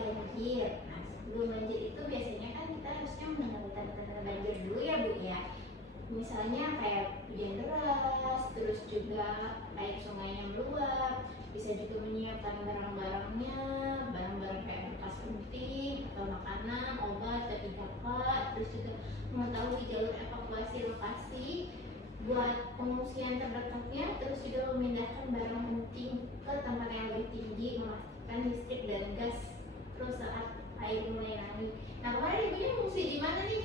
banjir. Nah, sebelum banjir itu biasanya kan kita harusnya mengenali tanda-tanda banjir dulu ya Bu ya. Misalnya kayak hujan deras, terus juga air sungainya meluap, bisa juga menyiapkan barang-barangnya, barang-barang kayak bekas penting atau makanan, obat, dapat, terus juga mengetahui jalur evakuasi lokasi buat pengungsian terdekatnya, terus juga memindahkan barang penting ke tempat yang lebih tinggi, memastikan listrik dan gas terus saat air mulai naik. Nah, kemarin ibunya mengungsi di mana nih?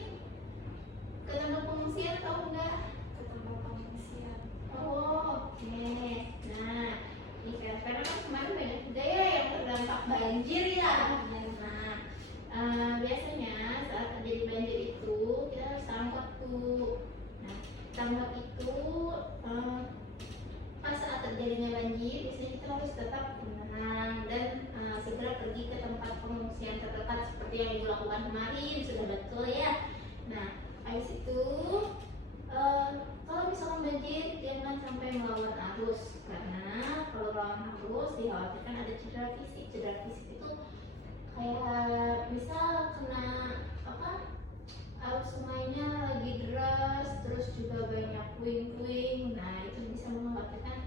Ke tempat pengungsian tahu nggak? Ke tempat pengungsian. Oh, oke. Nah, ini karena kan kemarin banyak juga ya yang terdampak banjir ya. Nah, biasanya saat terjadi banjir itu kita harus tanggap tuh. Nah, tanggap itu pas saat terjadinya banjir biasanya kita harus tetap tenang dan segera pergi ke tempat pengungsian terdekat seperti yang ibu lakukan kemarin, sudah betul ya. Nah, habis itu kalau misalkan banjir jangan sampai melawan arus, karena kalau melawan arus dikhawatirkan ada cedera fisik. Cedera fisik itu kayak misal kena arus sungainya lagi deras, terus juga banyak puing-puing, nah itu bisa mengkhawatirkan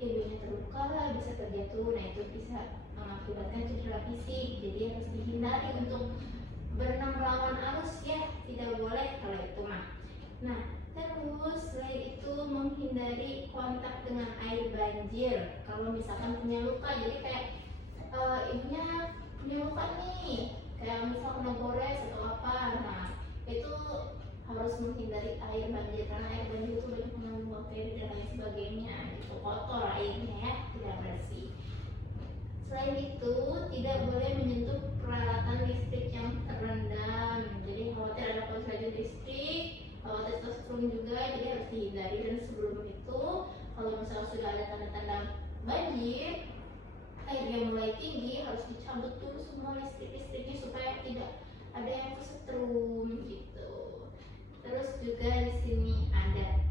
ibunya terluka, bisa terjatuh, nah itu bisa mengakibatkan cedera fisik. Jadi harus dihindari untuk berenang melawan arus ya, tidak boleh kalau itu mah. Nah, terus selain itu menghindari kontak dengan air banjir. Kalau misalkan punya luka, jadi kayak ibunya punya luka nih, kayak misal kena gores atau apa, nah itu harus menghindari air banjir karena air banjir itu banyak mengandung bakteri dan lain sebagainya, itu kotor airnya ya, tidak bersih. Selain itu tidak boleh menyentuh peralatan listrik yang terendam, jadi khawatir ada korsleting listrik, khawatir tersetrum juga, jadi harus dihindari. Dan sebelum itu kalau misalnya sudah ada tanda-tanda banjir, airnya mulai tinggi, harus dicabut dulu semua listrik-listriknya supaya tidak ada yang kesetrum gitu. Terus juga di sini ada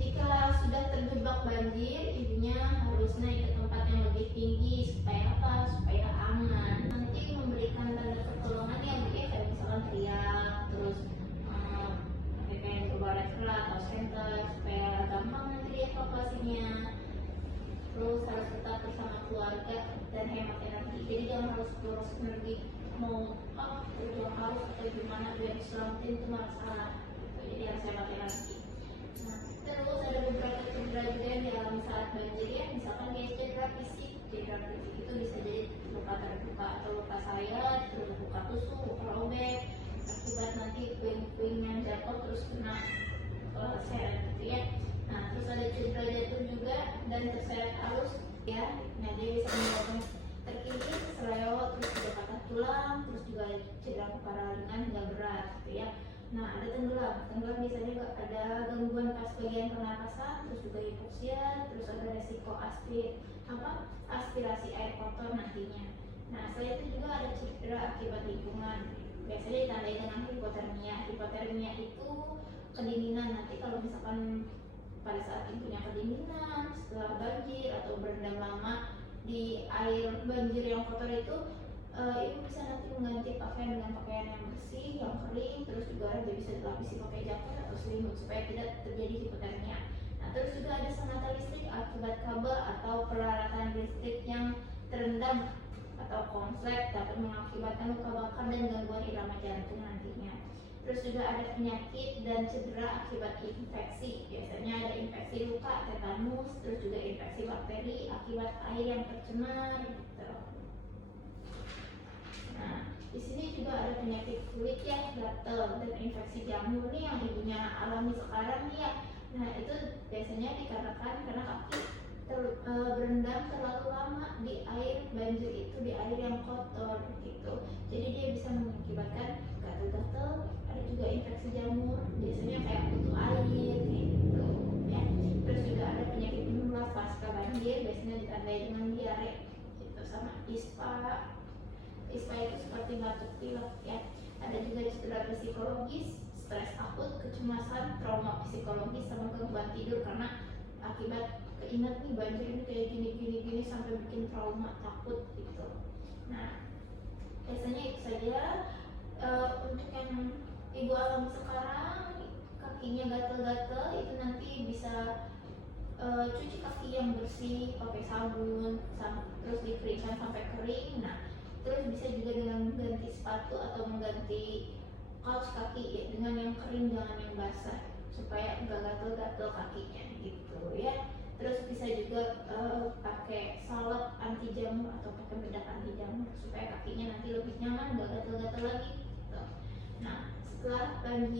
jika sudah terjebak banjir, ibunya harus naik ke tempat yang lebih tinggi supaya apa? Supaya aman. Nanti memberikan tanda pertolongan yang mungkin kayak misalkan teriak, terus kayak coba rescue atau center supaya gampang nanti evakuasinya. Terus harus tetap bersama keluarga dan hemat energi. Jadi jangan harus boros energi mau berjuang harus atau gimana biar diselamatin itu masalah. Jadi harus hemat energi. Nah, terus ada beberapa cedera juga yang dialami saat banjir ya, misalkan kayak cedera fisik. Cedera fisik itu bisa jadi luka terbuka atau luka sayat, terus luka tusuk, luka robek, akibat nanti puing-puing yang jatuh terus kena seret gitu ya. Nah, terus ada cedera jatuh juga dan terseret arus ya. Nah, dia bisa menyebabkan terkilir, selewat, terus juga patah tulang, terus juga cedera kepala ringan hingga berat gitu ya. Nah, ada tenggelam. Tenggelam biasanya ada gangguan pas bagian pernapasan, terus juga hipoksia, terus ada resiko aspirasi air kotor nantinya. Nah, selain itu juga ada cedera akibat lingkungan. Biasanya ditandai dengan hipotermia. Hipotermia itu kedinginan. Nanti kalau misalkan pada saat ibunya kedinginan setelah banjir atau berendam lama di air banjir yang kotor itu, ibu bisa nanti mengganti pakaian dengan pakaian yang bersih, yang kering, terus juga dia bisa dilapisi pakai jaket atau selimut supaya tidak terjadi hipotermia. Nah, terus juga ada sengatan listrik akibat kabel atau peralatan listrik yang terendam atau konslet dapat mengakibatkan luka bakar dan gangguan irama jantung nantinya. Terus juga ada penyakit dan cedera akibat infeksi. Biasanya ada infeksi luka, tetanus, terus juga infeksi bakteri akibat air yang tercemar gitu. Nah, di sini juga ada penyakit kulit ya, gatal dan infeksi jamur nih yang ibunya alami sekarang nih ya. Nah, itu biasanya dikarenakan karena kaki berendam terlalu lama di air banjir itu, di air yang kotor gitu. Jadi dia bisa mengakibatkan gatal-gatal, ada juga infeksi jamur, biasanya kayak kutu air gitu ya. Terus juga ada penyakit menular pasca banjir, biasanya ditandai dengan diare gitu, sama ispa. Ispa itu seperti batuk pilek ya. Ada juga cedera psikologis, stres akut, kecemasan, trauma psikologis, sama gangguan tidur karena akibat keinget nih banjir ini kayak gini sampai bikin trauma, takut gitu. Nah, biasanya itu saja. Untuk yang ibu alami sekarang, kakinya gatel-gatel, itu nanti bisa cuci kaki yang bersih pakai sabun, terus dikeringkan sampai kering. Nah, terus bisa juga dengan mengganti sepatu atau mengganti kaos kaki ya dengan yang kering, jangan yang basah, supaya nggak gatel-gatel kakinya gitu ya. Terus bisa juga pakai salep anti jamur atau pakai bedak anti jamur supaya kakinya nanti lebih nyaman, nggak gatel-gatel lagi gitu. Nah, setelah banjir